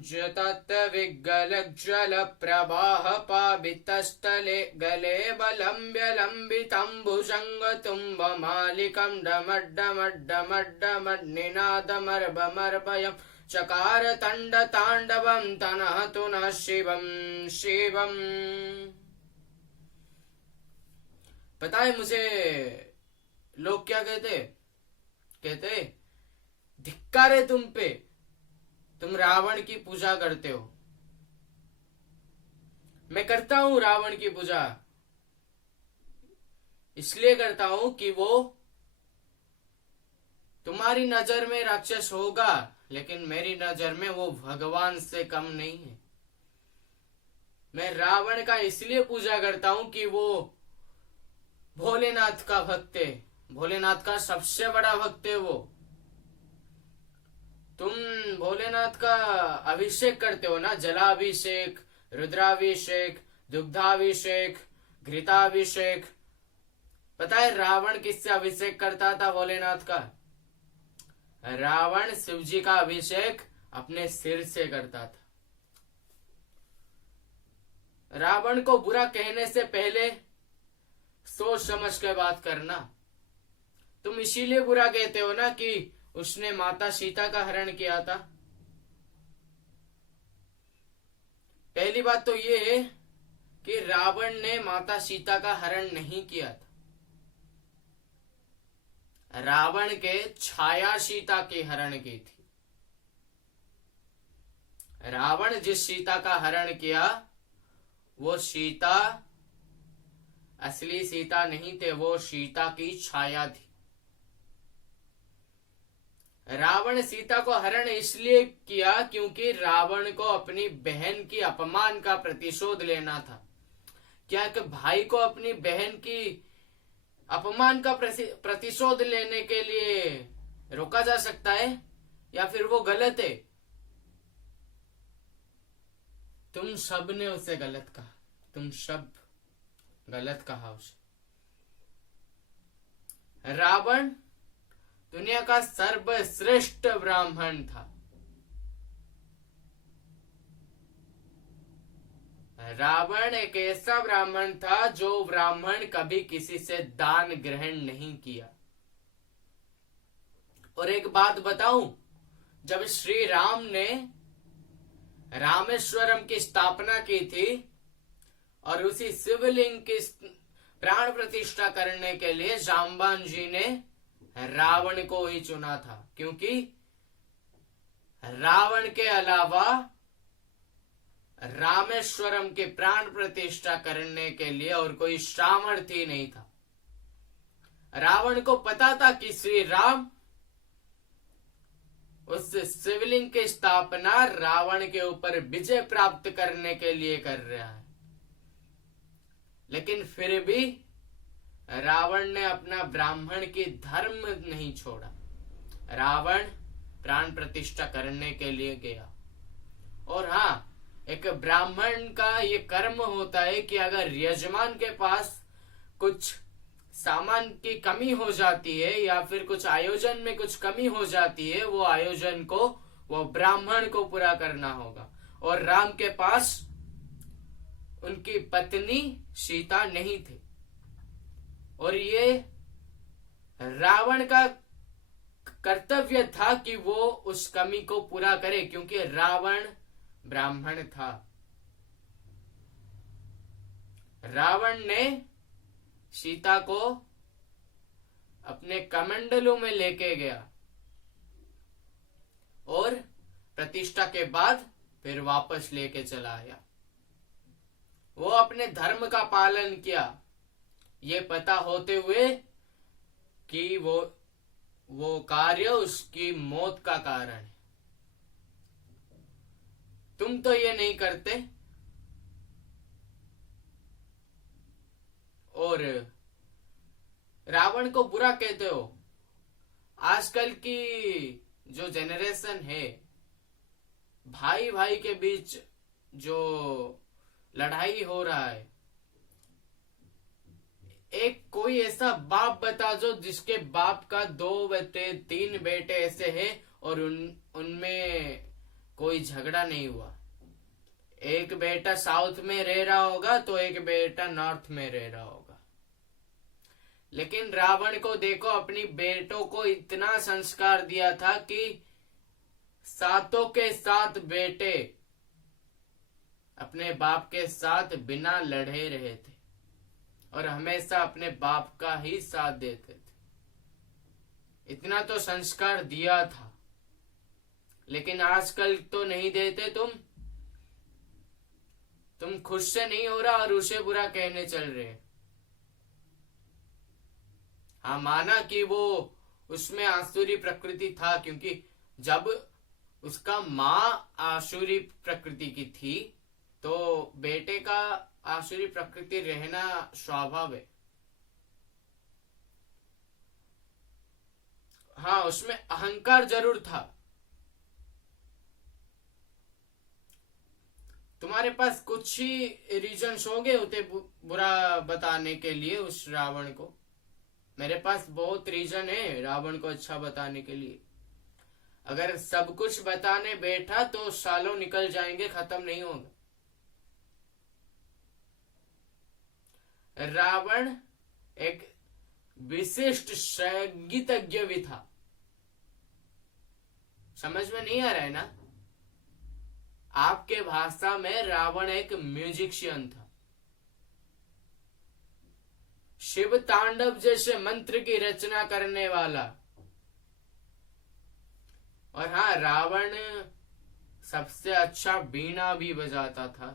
जतत्विग्गलज्ज्वलप्रवाहपावितस्थले गले बलम्ब्यलम्बितम्बुजङ्गतुम्बमालिकं डमड्डमड्डमड्डमड्डमड्निनादमर्भमर्भयं चकार तण्डताण्डवं तनः तु नः शिवं शिवम्। पता है मुझे लोग क्या कहते कहते धिक्कार है तुम पे, तुम रावण की पूजा करते हो। मैं करता हूं रावण की पूजा, इसलिए करता हूं कि वो तुम्हारी नजर में राक्षस होगा, लेकिन मेरी नजर में वो भगवान से कम नहीं है। मैं रावण का इसलिए पूजा करता हूं कि वो भोलेनाथ का भक्त है, भोलेनाथ का सबसे बड़ा भक्त है वो। तुम भोलेनाथ का अभिषेक करते हो ना, जलाभिषेक, रुद्राभिषेक, दुग्धाभिषेक, घृताभिषेक। पता है रावण किससे अभिषेक करता था भोलेनाथ का? रावण शिव जी का अभिषेक अपने सिर से करता था। रावण को बुरा कहने से पहले सोच समझ के बात करना। तुम इसीलिए बुरा कहते हो ना कि उसने माता सीता का हरण किया था। पहली बात तो ये है कि रावण ने माता सीता का हरण नहीं किया था। रावण के छाया सीता की हरण की थी। रावण जिस सीता का हरण किया वो सीता असली सीता नहीं थे, वो सीता की छाया थी। रावण सीता को हरण इसलिए किया क्योंकि रावण को अपनी बहन की अपमान का प्रतिशोध लेना था। क्या कि भाई को अपनी बहन की अपमान का प्रतिशोध लेने के लिए रोका जा सकता है या फिर वो गलत है? तुम सब ने उसे गलत कहा, तुम सब गलत कहा उसे। रावण दुनिया का सर्वश्रेष्ठ ब्राह्मण था। रावण एक ऐसा ब्राह्मण था जो ब्राह्मण कभी किसी से दान ग्रहण नहीं किया। और एक बात बताऊं, जब श्री राम ने रामेश्वरम की स्थापना की थी और उसी शिवलिंग की प्राण प्रतिष्ठा करने के लिए जाम्बान जी ने रावण को ही चुना था, क्योंकि रावण के अलावा रामेश्वरम के प्राण प्रतिष्ठा करने के लिए और कोई सामर्थ्य नहीं था। रावण को पता था कि श्री राम उस शिवलिंग की स्थापना रावण के ऊपर विजय प्राप्त करने के लिए कर रहा है, लेकिन फिर भी रावण ने अपना ब्राह्मण की धर्म नहीं छोड़ा। रावण प्राण प्रतिष्ठा करने के लिए गया। और हाँ, एक ब्राह्मण का ये कर्म होता है कि अगर यजमान के पास कुछ सामान की कमी हो जाती है या फिर कुछ आयोजन में कुछ कमी हो जाती है, वो आयोजन को वो ब्राह्मण को पूरा करना होगा। और राम के पास उनकी पत्नी सीता नहीं थी, और ये रावण का कर्तव्य था कि वो उस कमी को पूरा करे, क्योंकि रावण ब्राह्मण था। रावण ने सीता को अपने कमंडलों में लेके गया और प्रतिष्ठा के बाद फिर वापस लेके चला आया। वो अपने धर्म का पालन किया, ये पता होते हुए कि वो कार्य उसकी मौत का कारण है। तुम तो ये नहीं करते। और रावण को बुरा कहते हो। आजकल की जो जेनरेशन है, भाई भाई के बीच जो लड़ाई हो रहा है, एक कोई ऐसा बाप बता दो जिसके बाप का 2 बेटे 3 बेटे ऐसे हैं और उनमें कोई झगड़ा नहीं हुआ। एक बेटा साउथ में रह रहा होगा तो एक बेटा नॉर्थ में रह रहा होगा। लेकिन रावण को देखो, अपनी बेटों को इतना संस्कार दिया था कि सातों के सात बेटे अपने बाप के साथ बिना लड़े रहे थे और हमेशा अपने बाप का ही साथ देते थे। इतना तो संस्कार दिया था। लेकिन आजकल तो नहीं देते। तुम खुद से नहीं हो रहा और उसे बुरा कहने चल रहे। हाँ, माना कि वो उसमें आसुरी प्रकृति था, क्योंकि जब उसका माँ आसुरी प्रकृति की थी तो बेटे का आसुरी प्रकृति रहना स्वाभाविक है। हाँ, उसमें अहंकार जरूर था। तुम्हारे पास कुछ ही रीजंस होंगे उसे बुरा बताने के लिए उस रावण को। मेरे पास बहुत रीजन है रावण को अच्छा बताने के लिए। अगर सब कुछ बताने बैठा तो सालों निकल जाएंगे, खत्म नहीं होगा। रावण एक विशिष्ट संगीतज्ञ भी था। समझ में नहीं आ रहा है ना? आपके भाषा में रावण एक म्यूजिशियन था। शिव तांडव जैसे मंत्र की रचना करने वाला। और हाँ, रावण सबसे अच्छा बीना भी बजाता था।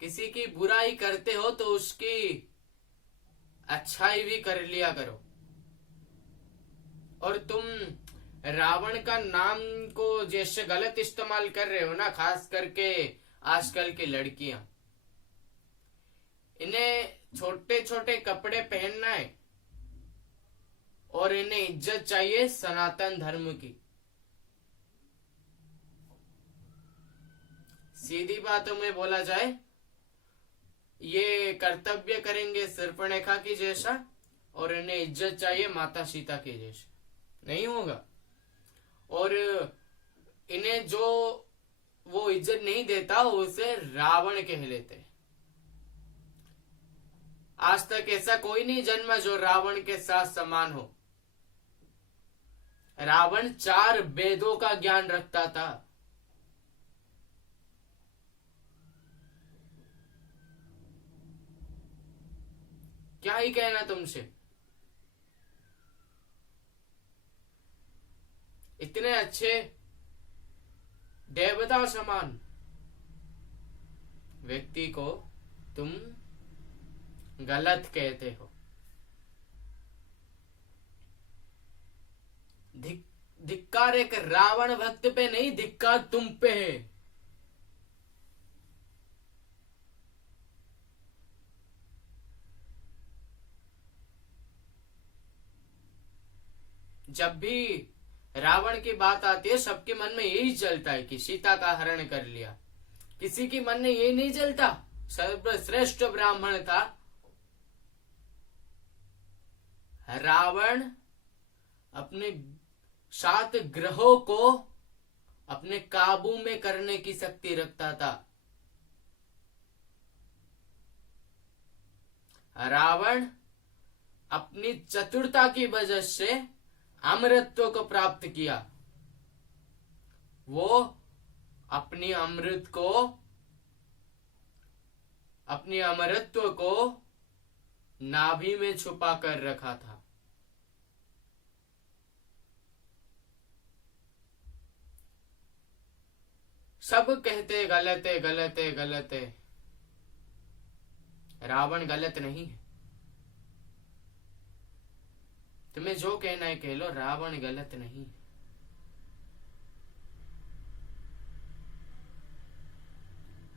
किसी की बुराई करते हो तो उसकी अच्छाई भी कर लिया करो। और तुम रावण का नाम को जैसे गलत इस्तेमाल कर रहे हो ना, खास करके आजकल की लड़कियां, इन्हें छोटे छोटे कपड़े पहनना है और इन्हें इज्जत चाहिए सनातन धर्म की। सीधी बातों में बोला जाए, ये कर्तव्य करेंगे शूर्पणखा की जैसा और इन्हें इज्जत चाहिए माता सीता की जैसा। नहीं होगा। और इन्हें जो वो इज्जत नहीं देता उसे रावण कह लेते। आज तक ऐसा कोई नहीं जन्मा जो रावण के साथ समान हो। रावण 4 वेदों का ज्ञान रखता था। क्या ही कहना तुमसे। इतने अच्छे देवता समान व्यक्ति को तुम गलत कहते हो। धिक्कार एक रावण भक्त पे नहीं, धिक्कार तुम पे है। जब भी रावण की बात आती है सबके मन में यही चलता है कि सीता का हरण कर लिया। किसी के मन में यही नहीं चलता सर्वश्रेष्ठ ब्राह्मण था रावण। अपने 7 ग्रहों को अपने काबू में करने की शक्ति रखता था। रावण अपनी चतुरता की वजह से अमरत्व को प्राप्त किया। वो अपनी अमरत्व को नाभि में छुपा कर रखा था। सब कहते गलत है, गलत है, गलत है। रावण गलत नहीं है। तुम्हें जो कहना है कह लो, रावण गलत नहीं।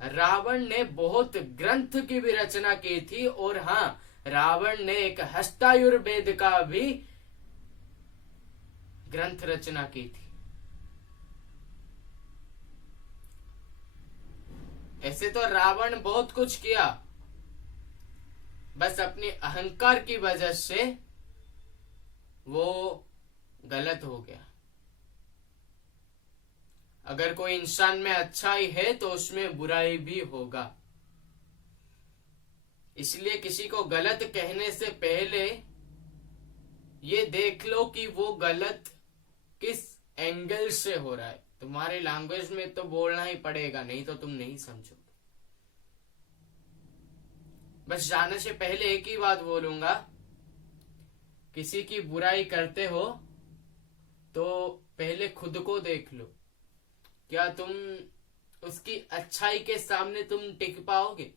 रावण ने बहुत ग्रंथ की भी रचना की थी। और हाँ, रावण ने एक हस्तायुर्वेद का भी ग्रंथ रचना की थी। ऐसे तो रावण बहुत कुछ किया, बस अपनी अहंकार की वजह से वो गलत हो गया। अगर कोई इंसान में अच्छाई है तो उसमें बुराई भी होगा। इसलिए किसी को गलत कहने से पहले ये देख लो कि वो गलत किस एंगल से हो रहा है। तुम्हारी लैंग्वेज में तो बोलना ही पड़ेगा, नहीं तो तुम नहीं समझोगे। बस जाने से पहले एक ही बात बोलूंगा, किसी की बुराई करते हो तो पहले खुद को देख लो, क्या तुम उसकी अच्छाई के सामने तुम टिक पाओगे,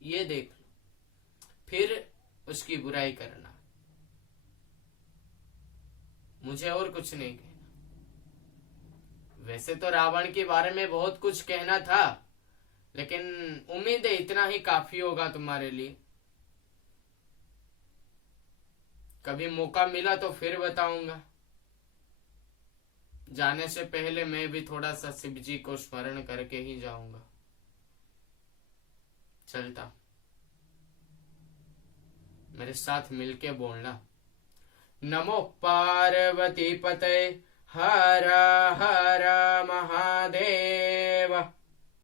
ये देख लो, फिर उसकी बुराई करना। मुझे और कुछ नहीं कहना। वैसे तो रावण के बारे में बहुत कुछ कहना था, लेकिन उम्मीद है इतना ही काफी होगा तुम्हारे लिए। कभी मौका मिला तो फिर बताऊंगा। जाने से पहले मैं भी थोड़ा सा शिव जी को स्मरण करके ही जाऊंगा। चलता, मेरे साथ मिलके बोलना, नमो पार्वती पते हर हर महादेव।